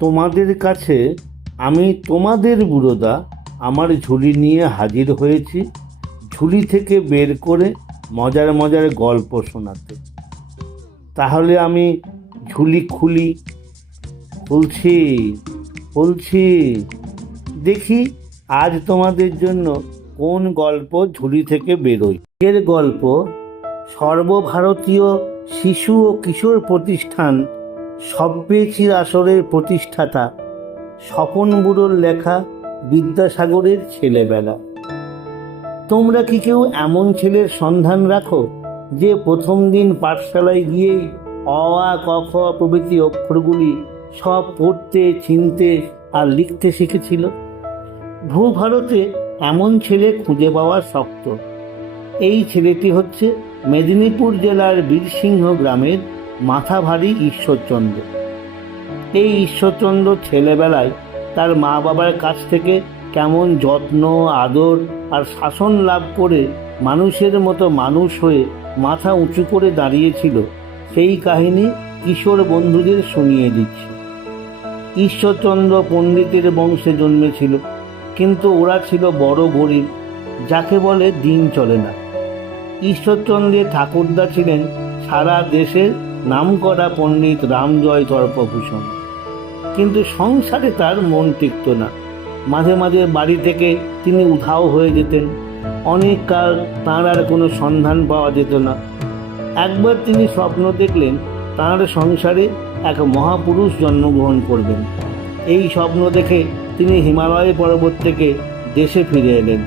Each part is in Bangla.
তোমাদের কাছে আমি তোমাদের বুড়োদা আমার ঝুলি নিয়ে হাজির হয়েছি, ঝুলি থেকে বের করে মজার মজার গল্প শোনাতে। তাহলে আমি ঝুলি খুলছি খুলছি, দেখি আজ তোমাদের জন্য কোন গল্প ঝুলি থেকে বেরোয়। এর গল্প সর্বভারতীয় শিশু ও কিশোর প্রতিষ্ঠান সব্যেচির আসরের প্রতিষ্ঠাতা স্বপন বুড়োর লেখা বিদ্যাসাগরের ছেলেবেলা। তোমরা কি কেউ এমন ছেলের সন্ধান রাখো যে প্রথম দিন পাঠশালায় গিয়েই অ আ ক খ প্রভৃতি অক্ষরগুলি সব পড়তে, চিনতে আর লিখতে শিখেছিল? ভূভারতে এমন ছেলে খুঁজে পাওয়া শক্ত। এই ছেলেটি হচ্ছে মেদিনীপুর জেলার বীরসিংহ গ্রামের মাথাভারী ঈশ্বরচন্দ্র। এই ঈশ্বরচন্দ্র ছেলেবেলায় তার মা বাবার কাছ থেকে কেমন যত্ন, আদর আর শাসন লাভ করে মানুষের মতো মানুষ হয়ে মাথা উঁচু করে দাঁড়িয়েছিল, সেই কাহিনী কিশোর বন্ধুদের শুনিয়ে দিচ্ছে। ঈশ্বরচন্দ্র পণ্ডিতের বংশে জন্মেছিল, কিন্তু ওরা ছিল বড় গরিব, যাকে বলে দিন চলে না। ঈশ্বরচন্দ্রের ঠাকুরদা ছিলেন সারা দেশের নামকরা পণ্ডিত রামজয় তর্কভূষণ, কিন্তু সংসারে তার মন টিকত না। মাঝে মাঝে বাড়ি থেকে তিনি উধাও হয়ে যেতেন। অনেক কাল তাঁর আর কোনো সন্ধান পাওয়া যেত না। একবার তিনি স্বপ্ন দেখলেন তাঁর সংসারে এক মহাপুরুষ জন্মগ্রহণ করবেন। এই স্বপ্ন দেখে তিনি হিমালয় পর্বত থেকে দেশে ফিরে এলেন।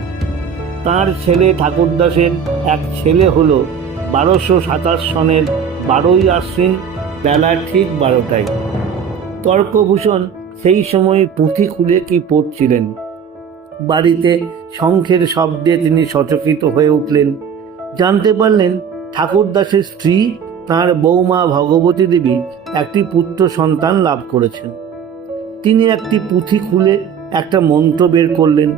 তাঁর ছেলে ঠাকুরদাসের এক ছেলে হলো 1227 সনের 12ই আশ্বিন বেলা ঠিক 12টায়। তর্কভূষণ সেই সময় পুঁথি খুলে কি পড়ছিলেন। বাড়িতে শঙ্খের শব্দে তিনি সচকিত হয়ে উঠলেন। জানতে পারলেন ঠাকুরদাসের স্ত্রী তাঁর বৌমা ভগবতী দেবী একটি পুত্র সন্তান লাভ করেছেন। তিনি একটি পুঁথি খুলে একটা মন্ত্র বের করলেন।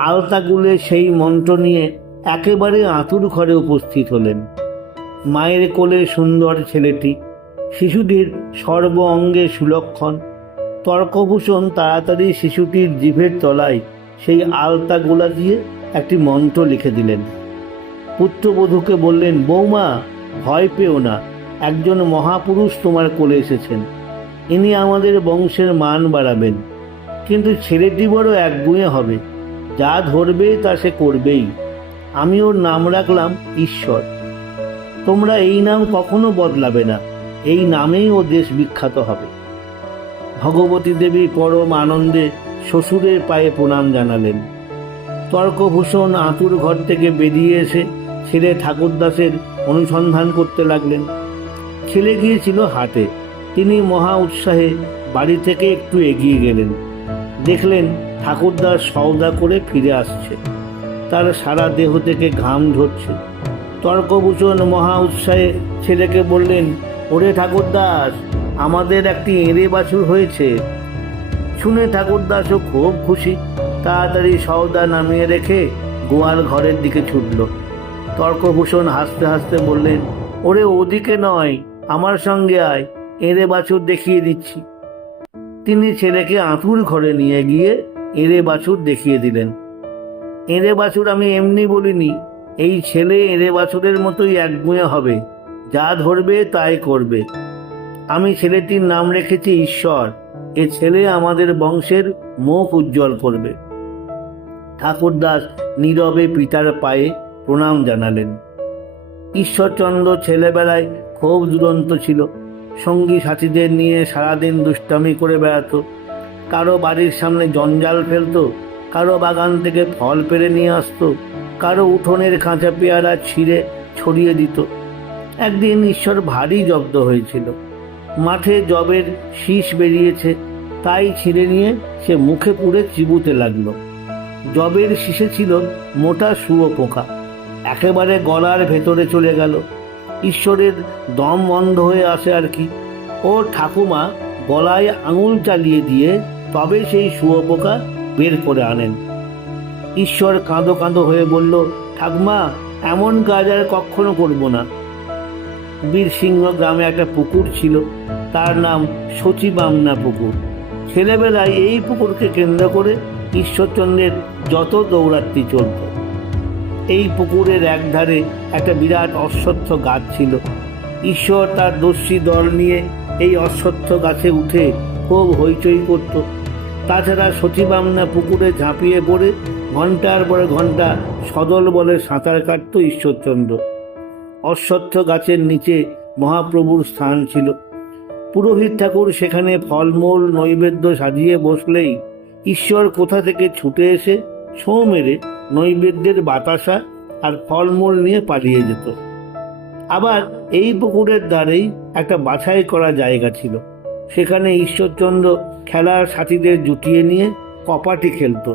আলতাগুলে সেই মন্ত্র নিয়ে একেবারে আঁতুর ঘরে উপস্থিত হলেন। মায়ের কোলে সুন্দর ছেলেটি, শিশুটির সর্ব অঙ্গে সুলক্ষণ। তর্কভূষণ তাড়াতাড়ি শিশুটির জিভের তলায় সেই আলতাগুলা দিয়ে একটি মন্ত্র লিখে দিলেন। পুত্রবধূকে বললেন, বৌমা, ভয় পেও না, একজন মহাপুরুষ তোমার কোলে এসেছেন। ইনি আমাদের বংশের মান বাড়াবেন। কিন্তু ছেলেটি বড় একগুঁয়ে হবে, যা ধরবে তা সে করবেই। আমি ওর নাম রাখলাম ঈশ্বর। তোমরা এই নাম কখনো বদলাবে না, এই নামেই ও দেশ বিখ্যাত হবে। ভগবতী দেবী পরম আনন্দে শ্বশুরের পায়ে প্রণাম জানালেন। তর্কভূষণ আঁতুর ঘর থেকে বেরিয়ে এসে ছেলে ঠাকুরদাসের অনুসন্ধান করতে লাগলেন। ছেলে গিয়েছিল হাটে। তিনি মহা উৎসাহে বাড়ি থেকে একটু এগিয়ে গেলেন। দেখলেন ঠাকুরদাস সওদা করে ফিরে আসছে। তার সারা দেহ থেকে ঘাম ঝরছে। তর্কভূষণ মহা উৎসাহে ছেলেকে বললেন, ওরে ঠাকুরদাস, আমাদের একটি এঁড়ে বাছুর হয়েছে। শুনে ঠাকুরদাসও খুব খুশি। তাড়াতাড়ি সওদা নামিয়ে রেখে গোয়াল ঘরের দিকে ছুটল। তর্কভূষণ হাসতে হাসতে বললেন, ওরে ওদিকে নয়, আমার সঙ্গে আয়, এঁড়ে বাছুর দেখিয়ে দিচ্ছি। তিনি ছেলেকে আঁতুর ঘরে নিয়ে গিয়ে এঁড়ে বাছুর দেখিয়ে দিলেন। এঁড়ে বাছুর আমি এমনি বলিনি, এই ছেলে এঁড়ে বাছুরের মতোই একগুঁয়ে হবে, যা ধরবে তাই করবে। আমি ছেলেটির নাম রেখেছি ঈশ্বর। এ ছেলে আমাদের বংশের মুখ উজ্জ্বল করবে। ঠাকুরদাস নীরবে পিতার পায়ে প্রণাম জানালেন। ঈশ্বরচন্দ্র ছেলেবেলায় খুব দুরন্ত ছিল। সঙ্গী সাথীদের নিয়ে সারাদিন দুষ্টামি করে বেড়াত। কারো বাড়ির সামনে জঞ্জাল ফেলত, কারো বাগান থেকে ফল পেড়ে নিয়ে আসতো, কারো উঠোনের কাঁচা পেয়ারা ছিঁড়ে ছড়িয়ে দিত। একদিন ঈশ্বর ভারী জব্দ হয়েছিল। মাঠে জবের শীষ বেরিয়েছে, তাই ছিঁড়ে নিয়ে সে মুখে পুড়ে চিবুতে লাগলো। জবের শীষে ছিল মোটা শুঁয়োপোকা, একেবারে গলার ভেতরে চলে গেল। ঈশ্বরের দম বন্ধ হয়ে আসে আর কি। ওর ঠাকুমা গলায় আঙুল চালিয়ে দিয়ে তবে সেই শুঁয়োপোকা বের করে আনেন। ঈশ্বর কাঁদো কাঁদো হয়ে বলল, ঠাকুমা, এমন কাজ আর কখনো করব না। বীরসিংহ গ্রামে একটা পুকুর ছিল, তার নাম সচিবামনা পুকুর। ছেলেবেলায় এই পুকুরকে কেন্দ্র করে ঈশ্বরচন্দ্রের যত দৌরাত্ম্য চলত। এই পুকুরের একধারে একটা বিরাট অশ্বত্থ গাছ ছিল। ঈশ্বর তার দস্যি দল নিয়ে এই অশ্বত্থ গাছে উঠে খুব হইচই করত। তাছাড়া সচিবামনা পুকুরে ঝাঁপিয়ে পড়ে ঘন্টার পর ঘন্টা সদল বলে সাঁতার কাটত ঈশ্বরচন্দ্র। অশ্বত্থ গাছের নিচে মহাপ্রভুর স্থান ছিল। পুরোহিত ঠাকুর সেখানে ফলমূল নৈবেদ্য সাজিয়ে বসলেই ঈশ্বর কোথা থেকে ছুটে এসে ছোঁ মেরে নৈবেদ্যের বাতাসা আর ফলমূল নিয়ে পালিয়ে যেত। আবার এই পুকুরের ধারেই একটা বাছাই করা জায়গা ছিল। সেখানে ঈশ্বরচন্দ্র খেলার সাথীদের জুটিয়ে নিয়ে কপাটি খেলত।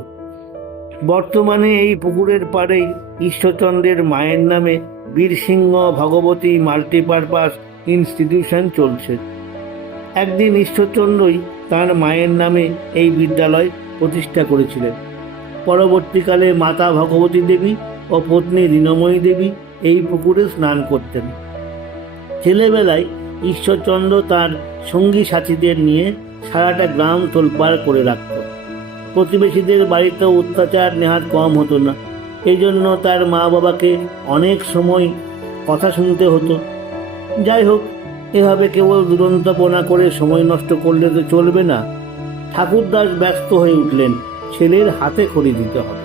বর্তমানে এই পুকুরের পাড়েই ঈশ্বরচন্দ্রের মায়ের নামে বীরসিংহ ভগবতী মাল্টিপারপাস ইনস্টিটিউশন চলছে। একদিন ঈশ্বরচন্দ্রই তাঁর মায়ের নামে এই বিদ্যালয় প্রতিষ্ঠা করেছিলেন। পরবর্তীকালে মাতা ভগবতী দেবী ও পত্নী লীনময়ী দেবী এই পুকুরে স্নান করতেন। ছেলেবেলায় ঈশ্বরচন্দ্র তার সঙ্গী সাথীদের নিয়ে সারাটা গ্রাম তোলপাড় করে রাখত। প্রতিবেশীদের বাড়িতে অত্যাচার নেহাত কম হতো না। এই জন্য তার মা বাবাকে অনেক সময় কথা শুনতে হতো। যাই হোক, এভাবে কেবল দুরন্তপনা করে সময় নষ্ট করলে তো চলবে না। ঠাকুরদাস ব্যস্ত হয়ে উঠলেন, ছেলের হাতে খড়ি দিতে হবে।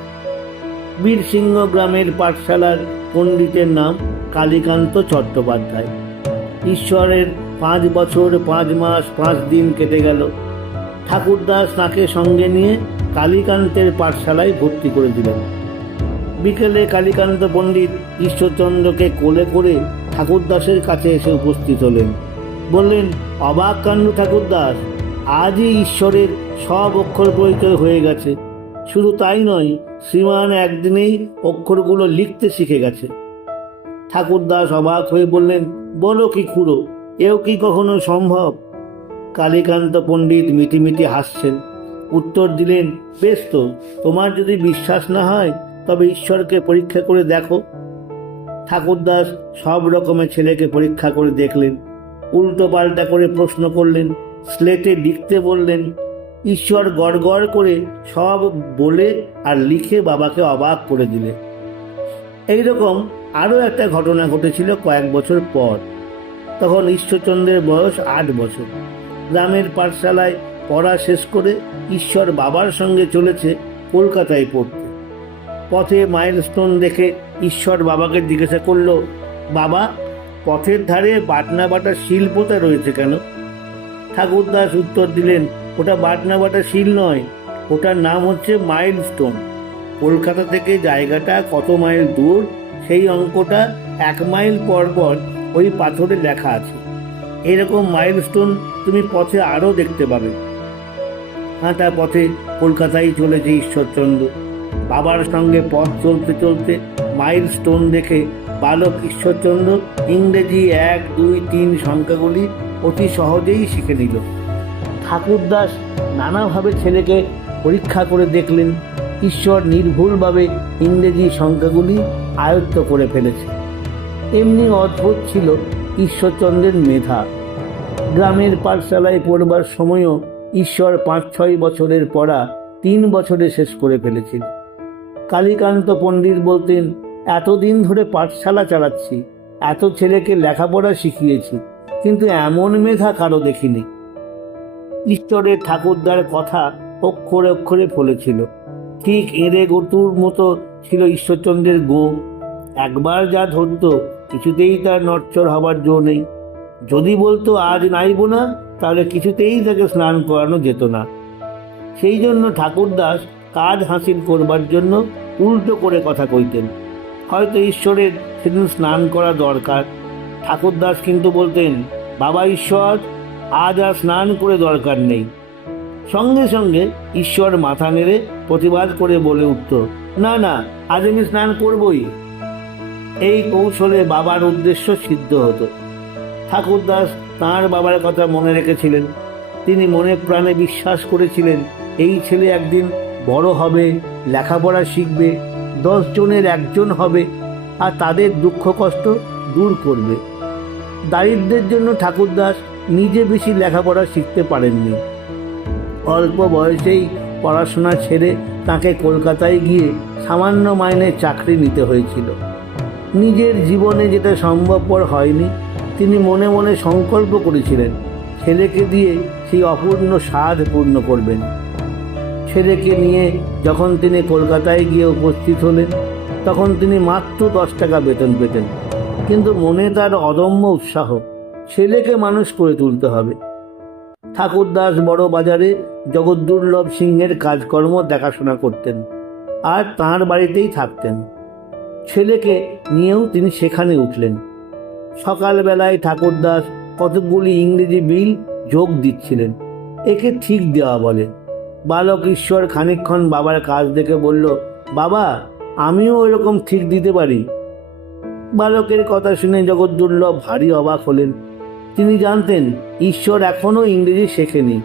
বীরসিংহ গ্রামের পাঠশালার পণ্ডিতের নাম কালীকান্ত চট্টোপাধ্যায়। ঈশ্বরের 5 বছর 5 মাস 5 দিন কেটে গেল। ঠাকুরদাস তাকে সঙ্গে নিয়ে কালীকান্তের পাঠশালায় ভর্তি করে দিলেন। বিকেলে কালীকান্ত পণ্ডিত ঈশ্বরচন্দ্রকে কোলে করে ঠাকুরদাসের কাছে এসে উপস্থিত হলেন। বললেন, অবাক কাণ্ড ঠাকুরদাস, আজই ঈশ্বরের সব অক্ষর পরিচয় হয়ে গেছে। শুধু তাই নয়, শ্রীমান একদিনেই অক্ষরগুলো লিখতে শিখে গেছে। ঠাকুরদাস অবাক হয়ে বললেন, বলো কি খুড়ো, এও কি কখনো সম্ভব? কালীকান্ত পণ্ডিত মিটিমিটি হাসছেন। উত্তর দিলেন, বেশ তো, তোমার যদি বিশ্বাস না হয় তবে ঈশ্বরকে পরীক্ষা করে দেখো। ঠাকুরদাস সব রকমের ছেলেকে পরীক্ষা করে দেখলেন, উল্টো পাল্টা করে প্রশ্ন করলেন, স্লেটে লিখতে বললেন। ঈশ্বর গড়গড় করে সব বলে আর লিখে বাবাকে অবাক করে দিলে। এইরকম আরও একটা ঘটনা ঘটেছিল কয়েক বছর পর। তখন ঈশ্বরচন্দ্রের বয়স 8 বছর। গ্রামের পাঠশালায় পড়া শেষ করে ঈশ্বর বাবার সঙ্গে চলেছে কলকাতায় পড়তে। পথে মাইলস্টোন দেখে ঈশ্বর বাবাকে জিজ্ঞাসা করল, বাবা, পথের ধারে বাটনা বাটা শিল পোতা রয়েছে কেন? ঠাকুরদাস উত্তর দিলেন, ওটা বাটনা বাটা শিল নয়, ওটার নাম হচ্ছে মাইলস্টোন। কলকাতা থেকে জায়গাটা কত মাইল দূর সেই অঙ্কটা 1 মাইল পর পর ওই পাথরে লেখা আছে। এরকম মাইলস্টোন তুমি পথে আরও দেখতে পাবে। হাঁটা পথে কলকাতায় চলেছে ঈশ্বরচন্দ্র। বাবার সঙ্গে পথ চলতে চলতে মাইলস্টোন দেখে বালক ঈশ্বরচন্দ্র ইংরেজি 1, 2, 3 সংখ্যাগুলি অতি সহজেই শিখে নিল। ঠাকুরদাস নানাভাবে ছেলেকে পরীক্ষা করে দেখলেন, ঈশ্বর নির্ভুলভাবে ইংরেজি সংখ্যাগুলি আয়ত্ত করে ফেলেছে। এমনি অদ্ভুত ছিল ঈশ্বরচন্দ্রের মেধা। গ্রামের পাঠশালায় পড়বার সময়ও ঈশ্বর 5-6 বছরের পড়া 3 বছরে শেষ করে ফেলেছিল। কালীকান্ত পণ্ডিত বলতেন, এতদিন ধরে পাঠশালা চালাচ্ছি, এত ছেলেকে লেখাপড়া শিখিয়েছি, কিন্তু এমন মেধা কারো দেখিনি। ঈশ্বরের ঠাকুরদার কথা অক্ষরে অক্ষরে ফলেছিল। ঠিক এঁড়ে গরুর মতো ছিল ঈশ্বরচন্দ্রের গো। একবার যা ধরত কিছুতেই তার নড়চড় হবার জো নেই। যদি বলতো আজ নাইব না, তাহলে কিছুতেই তাকে স্নান করানো যেত না। সেই জন্য ঠাকুরদাস কাজ হাসিল করবার জন্য উল্টো করে কথা কইতেন। হয়তো ঈশ্বরের সেদিন স্নান করা দরকার। ঠাকুরদাস কিন্তু বলতেন, বাবা ঈশ্বর, আজ আর স্নান করে দরকার নেই। সঙ্গে সঙ্গে ঈশ্বর মাথা নেড়ে প্রতিবাদ করে বলে উঠত, না না, আজ আমি স্নান করবই। এই কৌশলে বাবার উদ্দেশ্য সিদ্ধ হতো। ঠাকুরদাস তাঁর বাবার কথা মনে রেখেছিলেন। তিনি মনে প্রাণে বিশ্বাস করেছিলেন, এই ছেলে একদিন বড় হবে, লেখাপড়া শিখবে, 10 জনের একজন হবে আর তাদের দুঃখ কষ্ট দূর করবে। দারিদ্র্যের জন্য ঠাকুরদাস নিজে বেশি লেখাপড়া শিখতে পারেননি। অল্প বয়সেই পড়াশোনা ছেড়ে তাকে কলকাতায় গিয়ে সামান্য মাইনে চাকরি নিতে হয়েছিল। নিজের জীবনে যেটা সম্ভবপর হয়নি, তিনি মনে মনে সংকল্প করেছিলেন ছেলেকে দিয়ে সেই অপূর্ণ স্বাদ পূর্ণ করবেন। ছেলেকে নিয়ে যখন তিনি কলকাতায় গিয়ে উপস্থিত হলেন, তখন তিনি মাত্র 10 টাকা বেতন পেতেন, কিন্তু মনে তার অদম্য উৎসাহ, ছেলেকে মানুষ করে তুলতে হবে। ঠাকুরদাস বড় বাজারে জগদ্দুর্লভ সিংহের কাজকর্ম দেখাশোনা করতেন আর তাঁর বাড়িতেই থাকতেন। ছেলেকে নিয়েও তিনি সেখানে উঠলেন। সকালবেলায় ঠাকুরদাস কতকগুলি ইংরেজি বিল যোগ দিচ্ছিলেন। একে ঠিক দেওয়া বলে। বালক ঈশ্বর খানিকক্ষণ বাবার কাজ দেখে বলল, বাবা, আমিও এরকম ঠিক দিতে পারি। বালকের কথা শুনে জগদ্দুর্লভ ভারী অবাক হলেন। তিনি জানতেন ঈশ্বর এখনও ইংরেজি শেখেনি।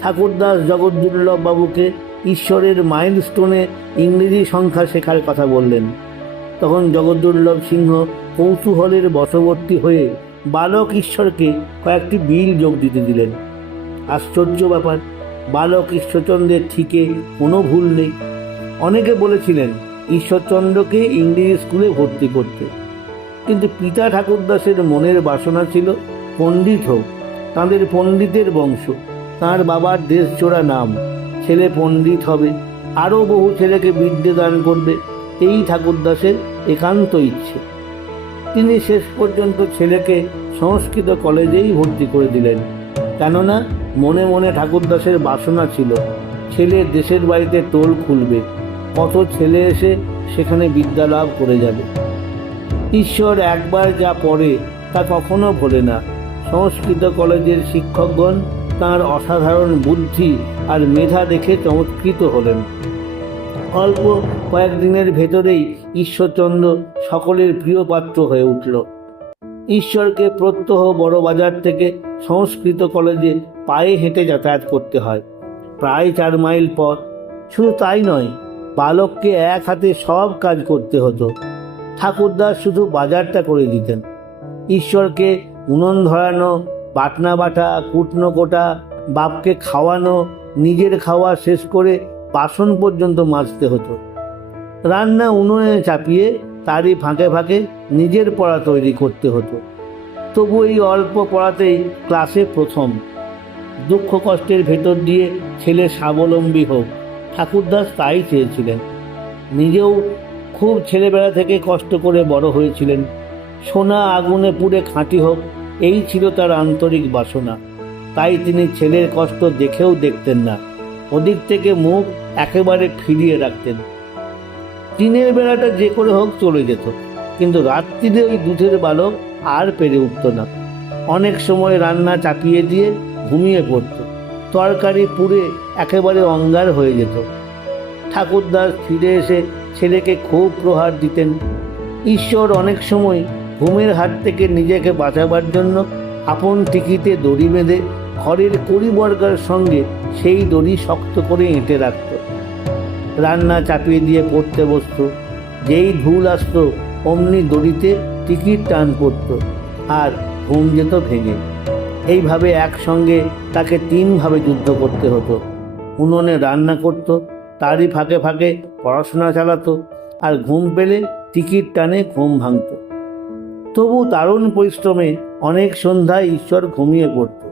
ঠাকুরদাস জগদ্দুর্লভ বাবুকে ঈশ্বরের মাইলস্টোনে ইংরেজি সংখ্যা শেখার কথা বললেন। তখন জগদ্দুর্লভ সিংহ কৌতূহলের বশবর্তী হয়ে বালক ঈশ্বরকে কয়েকটি বিল যোগ দিতে দিলেন। আশ্চর্য ব্যাপার, বালক ঈশ্বরচন্দ্রের ঠিকে কোনো ভুল নেই। অনেকে বলেছিলেন ঈশ্বরচন্দ্রকে ইংরেজি স্কুলে ভর্তি করতে, কিন্তু পিতা ঠাকুরদাসের মনের বাসনা ছিল পণ্ডিত হোক। তাঁদের পণ্ডিতের বংশ, তাঁর বাবার দেশজোড়া নাম। ছেলে পণ্ডিত হবে, আরও বহু ছেলেকে বিদ্যে দান করবে, এই ঠাকুরদাসের একান্ত ইচ্ছে। তিনি শেষ পর্যন্ত ছেলেকে সংস্কৃত কলেজেই ভর্তি করে দিলেন, কেননা মনে মনে ঠাকুরদাসের বাসনা ছিল ছেলে দেশের বাড়িতে টোল খুলবে, কত ছেলে এসে সেখানে বিদ্যা লাভ করে যাবে। ঈশ্বর একবার যা পড়ে তা কখনো ভোলে না। সংস্কৃত কলেজের শিক্ষকগণ তাঁর অসাধারণ বুদ্ধি আর মেধা দেখে চমৎকৃত হলেন। অল্প কয়েকদিনের ভেতরেই ঈশ্বরচন্দ্র সকলের প্রিয় পাত্র হয়ে উঠল। ঈশ্বরকে প্রত্যহ বড় বাজার থেকে সংস্কৃত কলেজে পায়ে হেঁটে যাতায়াত করতে হয়, প্রায় 4 মাইল পথ। শুধু তাই নয়, বালককে এক হাতে সব কাজ করতে হতো। ঠাকুরদাস শুধু বাজারটা করে দিতেন। ঈশ্বরকে উনুন ধরানো, বাটনা বাটা, কুটনো কোটা, বাপকে খাওয়ানো, নিজের খাওয়া শেষ করে বাসন পর্যন্ত মাজতে হতো। রান্না উনুনে চাপিয়ে তারই ফাঁকে ফাঁকে নিজের পড়া তৈরি করতে হতো। তবু এই অল্প পড়াতেই ক্লাসে প্রথম। দুঃখ কষ্টের ভেতর দিয়ে ছেলে স্বাবলম্বী হোক, ঠাকুরদাস তাই চেয়েছিলেন। নিজেও খুব ছেলেবেলা থেকে কষ্ট করে বড় হয়েছিলেন। সোনা আগুনে পুড়ে খাঁটি হোক, এই ছিল তার আন্তরিক বাসনা। তাই তিনি ছেলের কষ্ট দেখেও দেখতেন না, ওদিক থেকে মুখ একেবারে ফিরিয়ে রাখতেন। দিনের বেলাটা যে করে হোক চলে যেত, কিন্তু রাত্রিরে ওই দুধের বালক আর পেরে উঠত না। অনেক সময় রান্না চাপিয়ে দিয়ে ঘুমিয়ে পড়ত। তরকারি পুড়ে একেবারে অঙ্গার হয়ে যেত। ঠাকুরদাস ফিরে এসে ছেলেকে খুব প্রহার দিতেন। ঈশ্বর অনেক সময় ঘুমের হাত থেকে নিজেকে বাঁচাবার জন্য আপন টিকিতে দড়ি বেঁধে ঘরের কড়িবর্গার সঙ্গে সেই দড়ি শক্ত করে এঁটে রাখত। রান্না চাপিয়ে দিয়ে পড়তে বসত। যেই ধুল আসতো অমনি দড়িতে টিকিট টান পড়ত আর ঘুম যেত ভেঙে। এইভাবে একসঙ্গে তাকে 3 ভাবে যুদ্ধ করতে হতো। উনুনে রান্না করত, তারই ফাঁকে ফাঁকে পড়াশোনা চালাতো, আর ঘুম পেলে টিকিট টানে ঘুম ভাঙত। তবু দারুণ পরিশ্রমে অনেক সন্ধ্যায় ঈশ্বর ঘুমিয়ে পড়ত।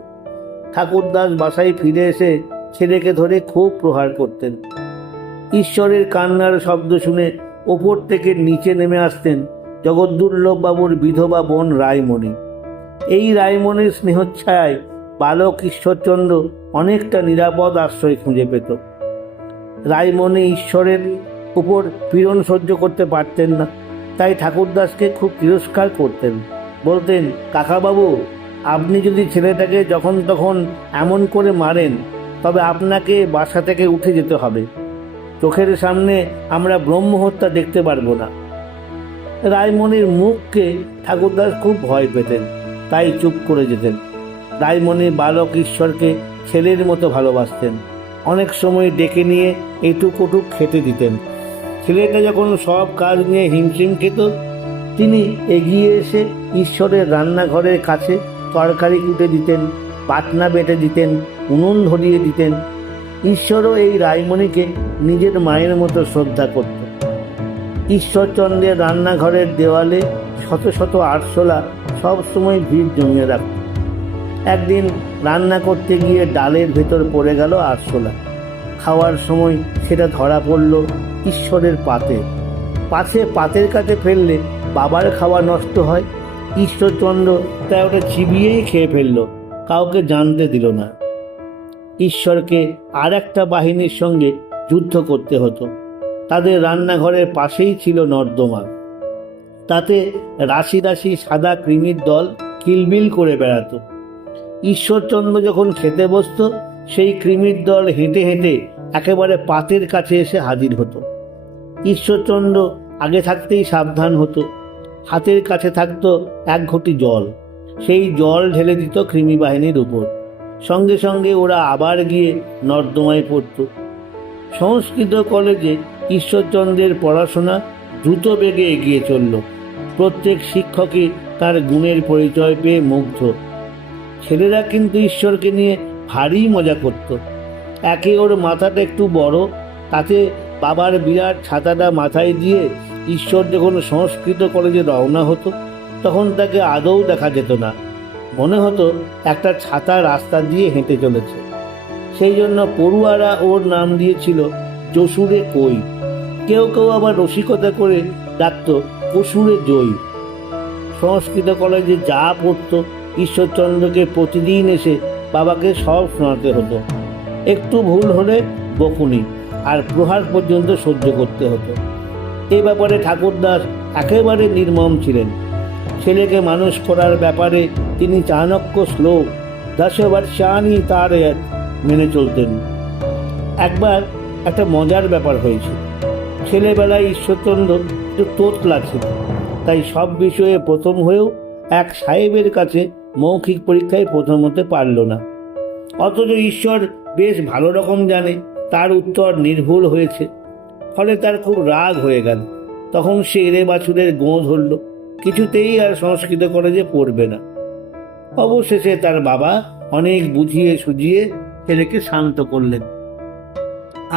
ঠাকুরদাস বাসায় ফিরে এসে ছেলেকে ধরে খুব প্রহার করতেন। ঈশ্বরের কান্নার শব্দ শুনে ওপর থেকে নিচে নেমে আসতেন জগদ্দুর্লভ বাবুর বিধবা বোন রায়মণি। এই রায়মণির স্নেহচ্ছায়ায় বালক ঈশ্বরচন্দ্র অনেকটা নিরাপদ আশ্রয় খুঁজে পেত। রায়মণি ঈশ্বরের উপর পীড়ন সহ্য করতে পারতেন না, তাই ঠাকুরদাসকে খুব তিরস্কার করতেন। বলতেন, কাকাবাবু, আপনি যদি ছেলেটাকে যখন তখন এমন করে মারেন, তবে আপনাকে বাসা থেকে উঠে যেতে হবে। চোখের সামনে আমরা ব্রহ্মহত্যা দেখতে পারবো না। রায়মণির মুখকে ঠাকুরদাস খুব ভয় পেতেন, তাই চুপ করে যেতেন। রায়মণি বালক ঈশ্বরকে ছেলের মতো ভালোবাসতেন। অনেক সময় ডেকে নিয়ে এটুক ওটুক খেতে দিতেন। ছেলেটা যখন সব কাজ নিয়ে হিমশিম খেত, তিনি এগিয়ে এসে ঈশ্বরের রান্নাঘরের কাছে তরকারি কুটে দিতেন, পাটনা বেটে দিতেন, উনুন ধরিয়ে দিতেন। ঈশ্বরও এই রায়মণিকে নিজের মায়ের মতো শ্রদ্ধা করত। ঈশ্বরচন্দ্রের রান্নাঘরের দেওয়ালে শত শত আরশোলা সবসময় ভিড় জমিয়ে রাখত। একদিন রান্না করতে গিয়ে ডালের ভেতর পড়ে গেল আরশোলা। খাওয়ার সময় সেটা ধরা পড়ল ঈশ্বরের পাতে। পাতের কাছে ফেললে বাবার খাওয়া নষ্ট হয়। ঈশ্বরচন্দ্র তাই ওটা চিবিয়েই খেয়ে ফেলল, কাউকে জানতে দিল না। ঈশ্বরকে আর একটা বাহিনীর সঙ্গে যুদ্ধ করতে হতো। তাদের রান্নাঘরের পাশেই ছিল নর্দমা। তাতে রাশি রাশি সাদা কৃমির দল কিলবিল করে বেড়াতো। ঈশ্বরচন্দ্র যখন খেতে বসত, সেই কৃমির দল হেঁটে হেঁটে একেবারে পাতের কাছে এসে হাজির হতো। ঈশ্বরচন্দ্র আগে থাকতেই সাবধান হতো। হাতের কাছে থাকতো এক ঘটি জল, সেই জল ঢেলে দিত কৃমি বাহিনীর উপর। সঙ্গে সঙ্গে ওরা আবার গিয়ে নর্দমায় পড়ত। সংস্কৃত কলেজে ঈশ্বরচন্দ্রের পড়াশোনা দ্রুত বেগে এগিয়ে চলল। প্রত্যেক শিক্ষকই তার গুণের পরিচয় পেয়ে মুগ্ধ। ছেলেরা কিন্তু ঈশ্বরকে নিয়ে ভারী মজা করত। একে ওর মাথাটা একটু বড়, তাতে বাবার বিরাট ছাতাটা মাথায় দিয়ে ঈশ্বর যখন সংস্কৃত কলেজে রওনা হতো, তখন তাকে আদৌ দেখা যেত না। মনে হতো একটা ছাতা রাস্তা দিয়ে হেঁটে চলেছে। সেই জন্য পড়ুয়ারা ওর নাম দিয়েছিল যশুরে কই। কেউ কেউ আবার রসিকতা করে ডাকত কসুরে জয়ী। সংস্কৃত কলেজে যা পড়ত, ঈশ্বরচন্দ্রকে প্রতিদিন এসে বাবাকে সব শোনাতে হতো। একটু ভুল হলে বকুনি আর প্রহার পর্যন্ত সহ্য করতে হতো। এ ব্যাপারে ঠাকুরদাস একেবারে নির্মম ছিলেন। ছেলেকে মানুষ করার ব্যাপারে তিনি চাণক্য শ্লোক 10 বর্ষাণি তার মেনে চলতেন। একবার একটা মজার ব্যাপার হয়েছিল। ছেলেবেলায় ঈশ্বরচন্দ্র একটু তোতলা ছিল, তাই সব বিষয়ে প্রথম হয়েও এক সাহেবের কাছে মৌখিক পরীক্ষায় প্রথম হতে পারল না। অথচ ঈশ্বর বেশ ভালো রকম জানে তার উত্তর নির্ভুল হয়েছে। ফলে তার খুব রাগ হয়ে গেল। তখন সে এড়ে বাছুরের গোঁ ধরল, কিছুতেই আর সংস্কৃত কলেজে পড়বে না। অবশেষে তার বাবা অনেক বুঝিয়ে সুঝিয়ে ছেলেকে শান্ত করলেন।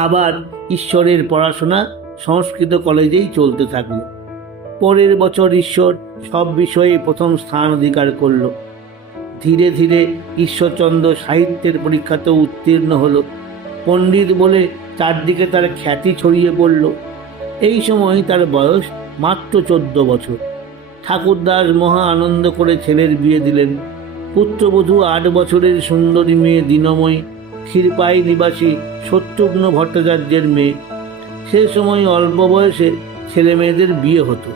আবার ঈশ্বরের পড়াশোনা সংস্কৃত কলেজেই চলতে থাকলো। পরের বছর ঈশ্বর সব বিষয়ে প্রথম স্থান অধিকার করল। ধীরে ধীরে ঈশ্বরচন্দ্র সাহিত্যের পরীক্ষাতেও উত্তীর্ণ হলো। পণ্ডিত বলে চারদিকে তার খ্যাতি ছড়িয়ে পড়ল। এই সময় তার বয়স মাত্র 14 বছর। ঠাকুরদাস মহা আনন্দ করে ছেলের বিয়ে দিলেন। পুত্রবধূ 8 বছরের সুন্দরী মেয়ে দীনময়ী, ক্ষীরপাই নিবাসী শত্রুঘ্ন ভট্টাচার্যের মেয়ে। সে সময় অল্প বয়সে ছেলে মেয়েদের বিয়ে হতো।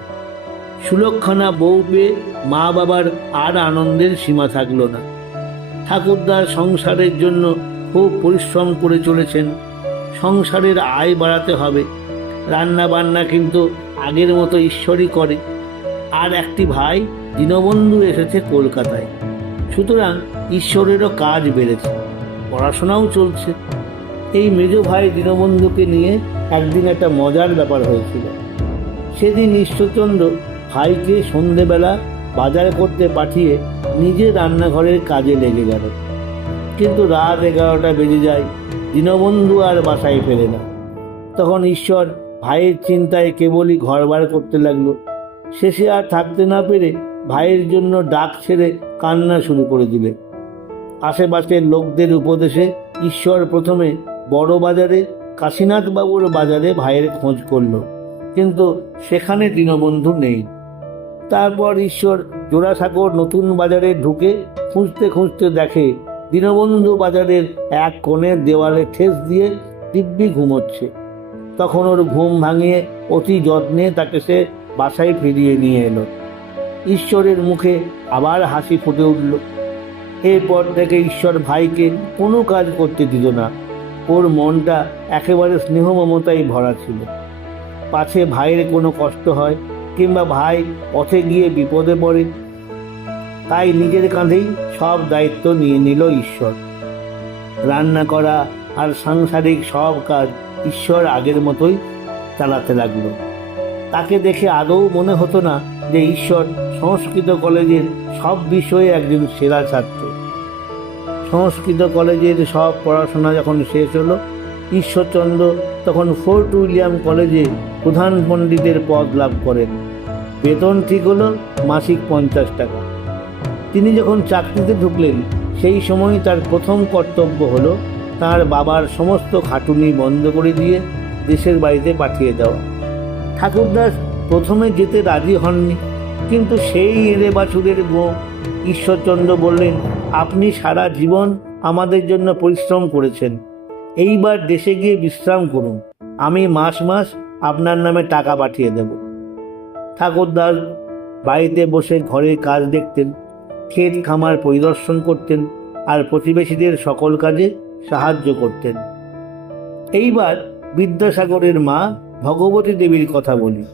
সুলক্ষণা বউ পেয়ে মা বাবার আর আনন্দের সীমা থাকল না। ঠাকুরদাস সংসারের জন্য খুব পরিশ্রম করে চলেছেন। সংসারের আয় বাড়াতে হবে। রান্না বান্না কিন্তু আগের মতো ঈশ্বরই করে। আর একটি ভাই দীনবন্ধু এসেছে কলকাতায়। সুতরাং ঈশ্বরেরও কাজ বেড়েছে, পড়াশোনাও চলছে। এই মেজ ভাই দীনবন্ধুকে নিয়ে একদিন একটা মজার ব্যাপার হয়েছিল। সেদিন ঈশ্বরচন্দ্র ভাইকে সন্ধেবেলা বাজার করতে পাঠিয়ে নিজে রান্নাঘরের কাজে লেগে গেল। কিন্তু রাত 11টা বেজে যায়, দীনবন্ধু আর বাসায় ফেরে না। তখন ঈশ্বর ভাইয়ের চিন্তায় কেবলই ঘর বার করতে লাগলো। শেষে আর থাকতে না পেরে ভাইয়ের জন্য ডাক ছেড়ে কান্না শুরু করে দিলে। আশেপাশের লোকদের উপদেশে ঈশ্বর প্রথমে বড় বাজারে কাশীনাথ বাবুর বাজারে ভাইয়ের খোঁজ করল, কিন্তু সেখানে দীনবন্ধু নেই। তারপর ঈশ্বর জোড়াসাঁকোর নতুন বাজারে ঢুকে খুঁজতে খুঁজতে দেখে দীনবন্ধু বাজারের এক কোণের দেওয়ালে ঠেস দিয়ে দিব্যি ঘুমোচ্ছে। তখন ওর ঘুম ভাঙিয়ে অতি যত্নে তাকে সে বাসায় ফিরিয়ে নিয়ে এলো। ঈশ্বরের মুখে আবার হাসি ফুটে উঠল। এরপর থেকে ঈশ্বর ভাইকে কোনো কাজ করতে দিল না। ওর মনটা একেবারে স্নেহ মমতায় ভরা ছিল। পাছে ভাইয়ের কোনো কষ্ট হয় কিংবা ভাই পথে গিয়ে বিপদে পড়ে, তাই নিজের কাঁধেই সব দায়িত্ব নিয়ে নিল ঈশ্বর। রান্না করা আর সাংসারিক সব কাজ ঈশ্বর আগের মতোই চালাতে লাগলো। তাকে দেখে আদৌ মনে হতো না যে ঈশ্বর সংস্কৃত কলেজের সব বিষয়ে একজন সেরা ছাত্র। সংস্কৃত কলেজের সব পড়াশোনা যখন শেষ হলো, ঈশ্বরচন্দ্র তখন ফোর্ট উইলিয়াম কলেজে প্রধান পণ্ডিতের পদ লাভ করেন। বেতন ঠিক হলো মাসিক 50 টাকা। তিনি যখন চাকরিতে ঢুকলেন, সেই সময় তার প্রথম কর্তব্য হলো তার বাবার সমস্ত খাটুনি বন্ধ করে দিয়ে দেশের বাড়িতে পাঠিয়ে দেওয়া। ঠাকুরদাস প্রথমে যেতে রাজি হননি, কিন্তু সেই এঁড়ে বাছুরের গো ঈশ্বরচন্দ্র বললেন, আপনি সারা জীবন আমাদের জন্য পরিশ্রম করেছেন, এইবার দেশে গিয়ে বিশ্রাম করুন, আমি মাস মাস আপনার নামে টাকা পাঠিয়ে দেব। ঠাকুরদাস বাড়িতে বসে ঘরের কাজ দেখতেন, ক্ষেত খামার পরিদর্শন করতেন, আর প্রতিবেশীদের সকল কাজে সাহায্য করতেন। এইবার বিদ্যাসাগরের মা ভগবতী দেবীর কথা বলি।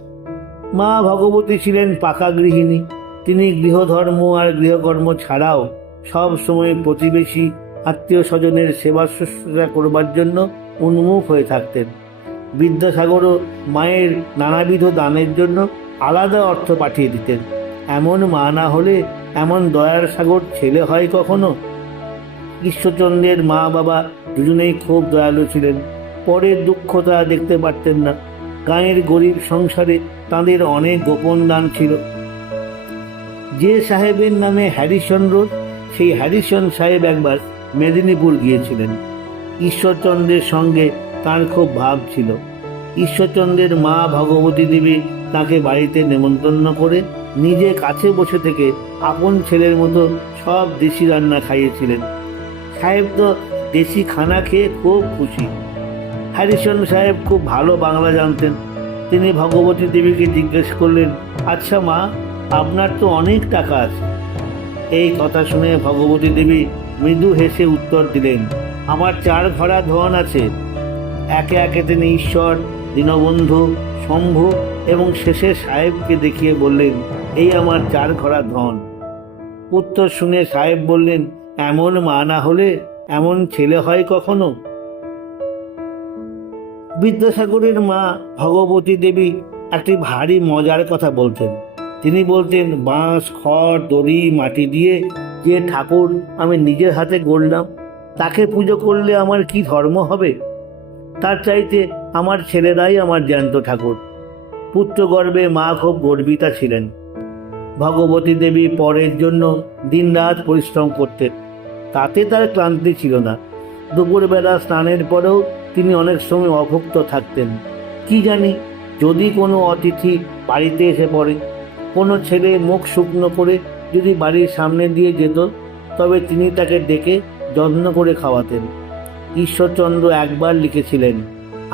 মা ভগবতী ছিলেন পাকা গৃহিণী। তিনি গৃহধর্ম আর গৃহকর্ম ছাড়াও সব সময় প্রতিবেশী আত্মীয় স্বজনের সেবা শুশ্রূষা করবার জন্য উন্মুখ হয়ে থাকতেন। বিদ্যাসাগরও মায়ের নানাবিধ দানের জন্য আলাদা অর্থ পাঠিয়ে দিতেন। এমন মা না হলে এমন দয়ার সাগর ছেলে হয় কখনো? ঈশ্বরচন্দ্রের মা বাবা দুজনেই খুব দয়ালু ছিলেন। পরের দুঃখ তারা দেখতে পারতেন না। গাঁয়ের গরিব সংসারে তাঁদের অনেক গোপন দান ছিল। যে সাহেবের নামে হ্যারিসন রোড, সেই হ্যারিসন সাহেব একবার মেদিনীপুর গিয়েছিলেন। ঈশ্বরচন্দ্রের সঙ্গে তাঁর খুব ভাব ছিল। ঈশ্বরচন্দ্রের মা ভগবতী দেবী তাকে বাড়িতে নেমন্তন্ন করে নিজে কাছে বসে থেকে আপন ছেলের মতো সব দেশি রান্না খাইয়েছিলেন। সাহেব তো দেশি খানা খেয়ে খুব খুশি। হ্যারিসন সাহেব খুব ভালো বাংলা জানতেন। তিনি ভগবতী দেবীকে জিজ্ঞেস করলেন, আচ্ছা মা, আপনার তো অনেক টাকা আছে। এই কথা শুনে ভগবতী দেবী মৃদু হেসে উত্তর দিলেন, আমার 4 ঘোড়া ধন আছে। একে একে তিনি ঈশ্বর, দীনবন্ধু, শম্ভু এবং শেষে সাহেবকে দেখিয়ে বললেন, এই আমার 4 ঘোড়া ধন। উত্তর শুনে সাহেব বললেন, এমন মা না হলে এমন ছেলে হয় কখনো? বিদ্যাসাগরের মা ভগবতী দেবী একটি ভারী মজার কথা বলতেন। তিনি বলতেন, বাঁশ, খড়, দড়ি, মাটি দিয়ে যে ঠাকুর আমি নিজের হাতে গড়লাম, তাকে পুজো করলে আমার কি ধর্ম হবে? তার চাইতে আমার ছেলেরাই আমার জ্যান্ত ঠাকুর। পুত্রগর্ভে মা খুব গর্বিতা ছিলেন। ভগবতী দেবী পরের জন্য দিনরাত পরিশ্রম করতেন, তাতে তার ক্লান্তি ছিল না। দুপুরবেলা স্নানের পরেও তিনি অনেক সময় অভুক্ত থাকতেন। কি জানি, যদি কোনো অতিথি বাড়িতে এসে পড়ে, কোনো ছেলে মুখ শুকনো করে যদি বাড়ির সামনে দিয়ে যেত, তবে তিনি তাকে ডেকে যত্ন করে খাওয়াতেন। ঈশ্বরচন্দ্র একবার লিখেছিলেন,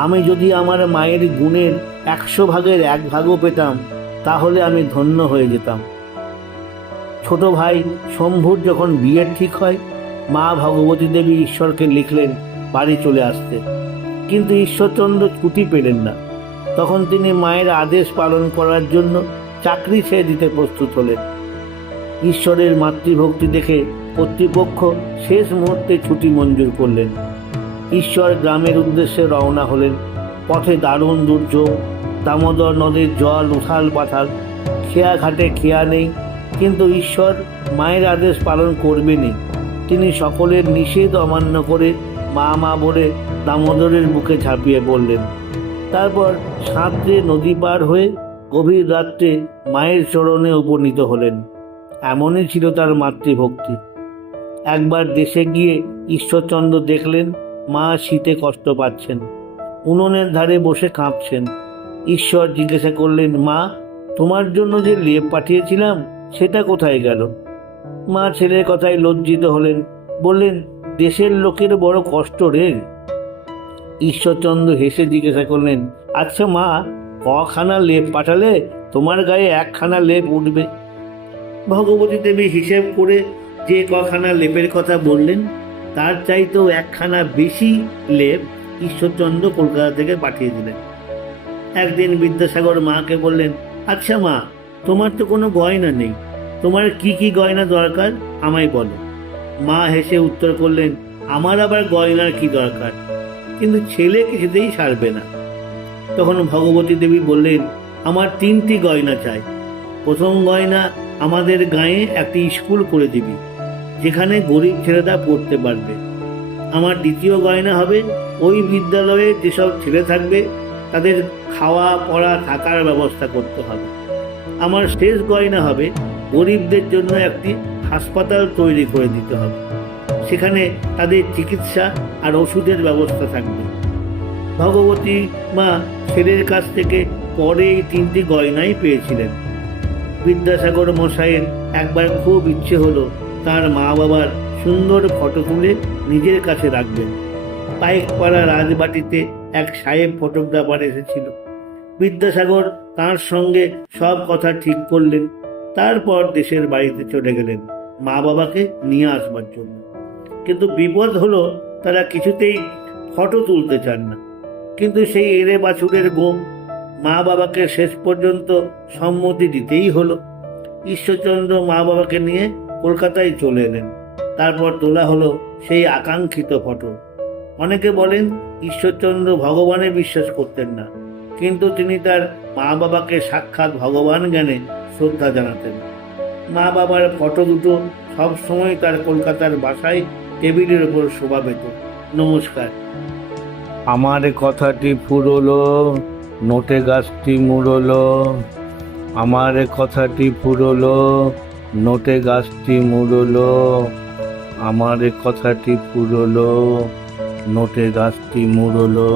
আমি যদি আমার মায়ের গুণের 100 ভাগের 1 ভাগও পেতাম, তাহলে আমি ধন্য হয়ে যেতাম। ছোট ভাই শম্ভুর যখন বিয়ের ঠিক হয়, মা ভগবতী দেবী ঈশ্বরকে লিখলেন বাড়ি চলে আসতে, কিন্তু ঈশ্বরচন্দ্র ছুটি পেলেন না। তখন তিনি মায়ের আদেশ পালন করার জন্য চাকরি ছেড়ে দিতে প্রস্তুত হলেন। ঈশ্বরের মাতৃভক্তি দেখে কর্তৃপক্ষ শেষ মুহূর্তে ছুটি মঞ্জুর করলেন। ঈশ্বর গ্রামের উদ্দেশ্যে রওনা হলেন। পথে দারুণ দুর্যোগ, দামোদর নদীর জল উথাল পাথাল, খেয়া ঘাটে খেয়া নেই, কিন্তু ঈশ্বর মায়ের আদেশ পালন করবেনই। তিনি সকলের নিষেধ অমান্য করে মা মা বলে দামোদরের বুকে ঝাঁপিয়ে পড়লেন। তারপর সাঁতরে নদী পার হয়ে গভীর রাত্রে মায়ের চরণে উপনীত হলেন। এমনই ছিল তার মাতৃভক্তি। একবার দেশে গিয়ে ঈশ্বরচন্দ্র দেখলেন মা শীতে কষ্ট পাচ্ছেন, উনুনের ধারে বসে কাঁপছেন। ঈশ্বর জিজ্ঞাসা করলেন, মা, তোমার জন্য যে লেপ পাঠিয়েছিলাম সেটা কোথায় গেল? মা ছেলের কথায় লজ্জিত হলেন, বললেন, দেশের লোকের বড় কষ্ট রে। ঈশ্বরচন্দ্র হেসে জিজ্ঞাসা করলেন, আচ্ছা মা, কখানা লেপ পাঠালে তোমার গায়ে 1খানা লেপ উঠবে? ভগবতী দেবী হিসেব করে যে কখানা লেপের কথা বললেন, তার চাইতেও 1খানা বেশি লেপ ঈশ্বরচন্দ্র কলকাতা থেকে পাঠিয়ে দিলেন। একদিন বিদ্যাসাগর মাকে বললেন, আচ্ছা মা, তোমার তো কোনো গয়না নেই, তোমার কি কি গয়না দরকার আমায় বলো। মা হেসে উত্তর করলেন, আমার আবার গয়নার কি দরকার, কিন্তু ছেলে কিছুতেই ছাড়বে না। তখন ভগবতী দেবী বললেন, আমার 3টি গয়না চাই। প্রথম গয়না আমাদের গাঁয়ে একটি স্কুল করে দিবি, যেখানে গরিব ছেলেরা পড়তে পারবে। আমার দ্বিতীয় গয়না হবে ওই বিদ্যালয়ে যেসব ছেলে থাকবে তাদের খাওয়া পড়া থাকার ব্যবস্থা করতে হবে। আমার শেষ গয়না হবে গরিবদের জন্য একটি হাসপাতাল তৈরি করে দিতে হবে, সেখানে তাদের চিকিৎসা আর ওষুধের ব্যবস্থা থাকবে। ভগবতী মা ছেলের কাছ থেকে পরে এই তিনটি গয়নাই পেয়েছিলেন। বিদ্যাসাগর মশাইয়ের একবার খুব ইচ্ছে হলো তার মা বাবার সুন্দর ফটো তুলে নিজের কাছে রাখবেন। পাইকপাড়া রাজবাটিতে এক সাহেব ফটোগ্রাফার এসেছিল। বিদ্যাসাগর তার সঙ্গে সব কথা ঠিক করলেন। তারপর দেশের বাড়িতে চলে গেলেন মা বাবাকে নিয়ে আসবার জন্য। কিন্তু বিপদ হলো, তারা কিছুতেই ফটো তুলতে চান না। কিন্তু সেই এড়ে বাছুরের গোম, মা বাবাকে শেষ পর্যন্ত সম্মতি দিতেই হলো। ঈশ্বরচন্দ্র মা বাবাকে নিয়ে কলকাতায় চলে এলেন। তারপর তোলা হলো সেই আকাঙ্ক্ষিত ফটো। অনেকে বলেন ঈশ্বরচন্দ্র ভগবানে বিশ্বাস করতেন না, কিন্তু তিনি তার মা বাবাকে সাক্ষাৎ ভগবান জ্ঞানে শ্রদ্ধা জানাতেন। মা বাবার ফটো দুটো সবসময় তার কলকাতার বাসায় টেবিলের ওপর শোভা পেত। নমস্কার। আমার কথাটি ফুরলো, নোটে গাছটি মুড়লো। আমার কথাটি ফুরলো, নোটে গাছটি মুড়লো। আমার কথাটি ফুরলো, নোটে গাছটি মুড়লো।